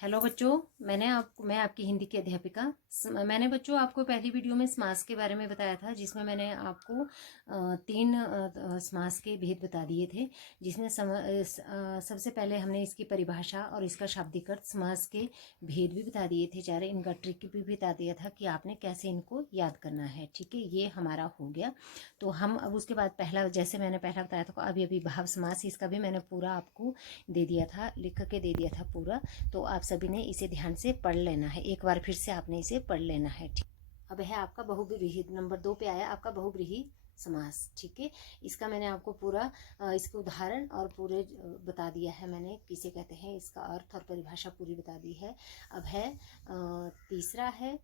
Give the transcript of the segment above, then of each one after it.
Hello बच्चों, मैं आपकी हिंदी की अध्यापिका। मैंने बच्चों आपको पहली वीडियो में समास के बारे में बताया था, जिसमें मैंने आपको तीन समास के भेद बता दिए थे। जिसमें सबसे पहले हमने इसकी परिभाषा और इसका शाब्दिक अर्थ, समास के भेद भी बता दिए थे। चारे इनका ट्रिक भी बता दिया था कि आपने कैसे इनको याद करना है। ठीक है, ये हमारा हो गया। तो हम अब उसके बाद पहला, जैसे मैंने पहला बताया था, अभी अभी भाव समास, इसका भी मैंने पूरा आपको दे दिया था, लिख के दे दिया था पूरा। तो आप सभी ने इसे ध्यान से पढ़ लेना है। एक बार फिर से आपने इसे पढ़ लेना है। ठीक, अब है आपका बहुब्रीहि, नंबर 2 पे आया आपका बहुब्रीहि समास। ठीक है, इसका मैंने आपको पूरा इसके उदाहरण और पूरे बता दिया है। मैंने किसे कहते हैं, इसका अर्थ और परिभाषा पूरी बता दी है। अब है तीसरा है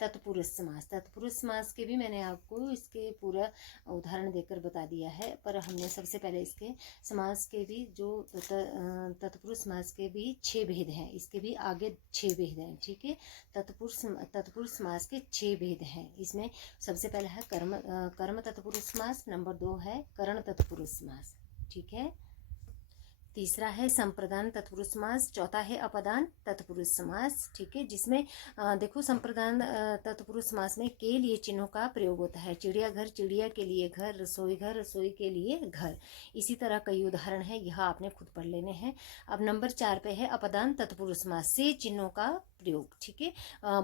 तत्पुरुष समास। तत्पुरुष समास के भी मैंने आपको इसके पूरा उदाहरण देकर बता दिया है, पर हमने सबसे पहले इसके समास के भी जो तत्पुरुष समास के भी 6 भेद हैं, इसके भी आगे 6 भेद हैं। ठीक है, तत्पुरुष समास के 6 भेद हैं। इसमें सबसे पहला है कर्म तत्पुरुष समास, नंबर 2 है करण तत्पुरुष समास। ठीक है, तीसरा है संप्रदान तत्पुरुष समास, चौथा है अपदान तत्पुरुष समास। ठीक है, जिसमें देखो संप्रदान तत्पुरुष समास में के लिए चिन्हों का प्रयोग होता है। चिड़ियाघर, चिड़िया के लिए घर, रसोई घर, रसोई के लिए घर। इसी तरह कई उदाहरण है, यह आपने खुद पढ़ लेने हैं। अब नंबर 4 पे है अपदान तत्पुरुष समास, से चिन्हों का प्रयोग। ठीक है,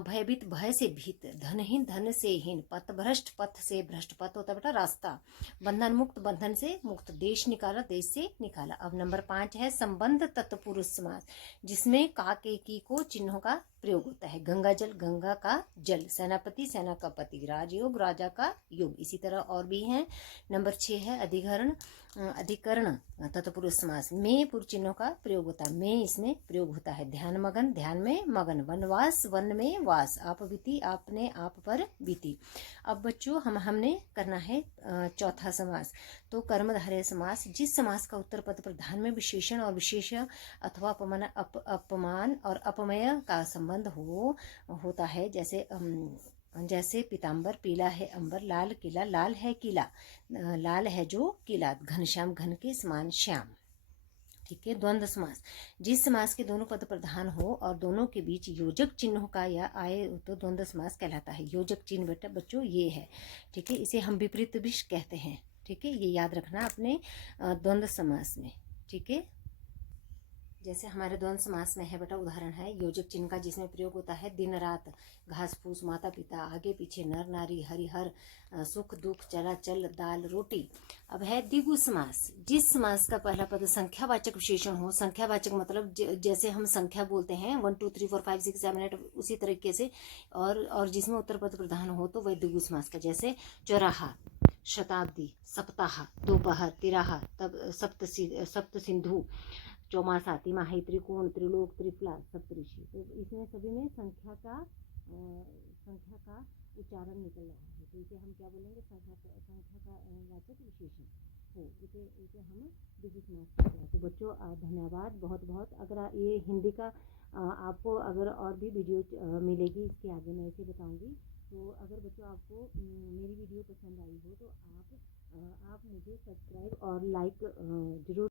भयभीत, भय से भीत, धनहीन, धन से हीन, पथभ्रष्ट, पथ से भ्रष्ट, पथ होता बेटा रास्ता, बंधन मुक्त, बंधन से मुक्त, देश निकाला, देश से निकाला। अब नंबर 5 है संबंध तत्पुरुष समास, जिसमें का के की को चिन्हों का प्रयोग होता है। गंगा जल, गंगा का जल, सेनापति, सेना का पति, राजयोग, राजा का योग। इसी तरह और भी हैं। नंबर 6 है अधिकरण तत्पुरुष समास, में पूर्व चिन्हों का प्रयोग होता है। में इसमें प्रयोग होता है। ध्यान मगन, ध्यान में मगन, वनवास, वन में वास, आप बीती, आपने आप पर बीती। अब बच्चों हमने करना है चौथा समास, तो कर्मधारय समास, जिस समास का उत्तर पद प्रधान में विशेषण और विशेष अथवा अपमान और अपमय का संबंध होता है। जैसे पीताम्बर, पीला है अंबर, लाल किला, लाल है किला, लाल है जो किला, घनश्याम, घन के समान श्याम। ठीक है, द्वंद्व समास, जिस समास के दोनों पद प्रधान हो और दोनों के बीच योजक चिन्हों का या आए तो द्वंद्व समास कहलाता है। योजक चिन्ह बेटा बच्चों ये है। ठीक है, इसे हम विपरीत भी कहते हैं। ठीक है, ये याद रखना अपने द्वंद्व समास में। ठीक है, जैसे हमारे द्वंद्व समास में है बेटा, उदाहरण है योजक चिन्ह का, जिसमें प्रयोग होता है दिन रात, घास फूस, माता पिता, आगे पीछे, नर नारी, हरिहर, सुख दुख, चला चल, दाल रोटी। अब है द्विगु समास, जिस समास का पहला पद संख्यावाचक विशेषण हो। संख्यावाचक मतलब जैसे हम संख्या बोलते हैं 1 2 3 4 5 6 7 8, उसी तरीके से, और जिसमें उत्तर पद प्रधान हो तो वह द्विगु समास का। जैसे चौराहा, शताब्दी, सप्ताह, दोपहर, तिराहा, तब सप्त सिंधु, चौमासा, तिमाही, त्रिकोण, त्रिलोक, त्रिफला, सप्तऋषि। तो इसमें सभी में संख्या का उच्चारण निकल रहा है, तो इसे हम क्या बोलेंगे, संख्या का वाचक विशेषण हो, इसे हम द्विगु समास कहते हैं। तो बच्चों धन्यवाद बहुत बहुत। अगर ये हिंदी का आपको अगर और भी वीडियो मिलेगी, इसके आगे मैं इसे बताऊंगी। तो अगर बच्चों आपको मेरी वीडियो पसंद आई हो तो आप मुझे सब्सक्राइब और लाइक जरूर